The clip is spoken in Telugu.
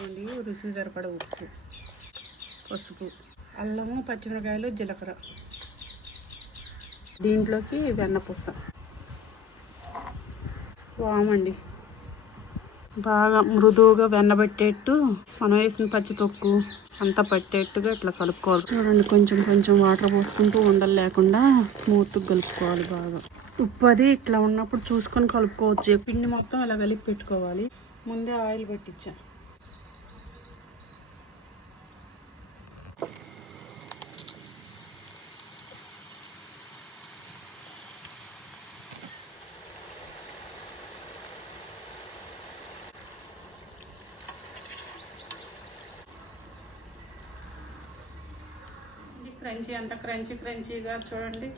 ఇవ్వండి రుచికి సరిపడ ఉప్పు, పసుపు, అల్లము, పచ్చిమిరకాయలు, జీలకర్ర. దీంట్లోకి వెన్నపూస, వామండి. బాగా మృదువుగా వెన్నబెట్టేట్టు మనం వేసిన పచ్చి తొక్కు అంతా పట్టేట్టుగా ఇట్లా కలుపుకోవాలి. చూడండి, కొంచెం కొంచెం వాటర్ పోసుకుంటూ ఉండలు లేకుండా స్మూత్గా కలుపుకోవాలి బాగా. ఉప్పు అది ఇట్లా ఉన్నప్పుడు చూసుకొని కలుపుకోవచ్చు. పిండి మొత్తం ఇలా కలిపి పెట్టుకోవాలి. ముందే ఆయిల్ పట్టించా. క్రంచీ, అంత క్రంచీగా చూడండి.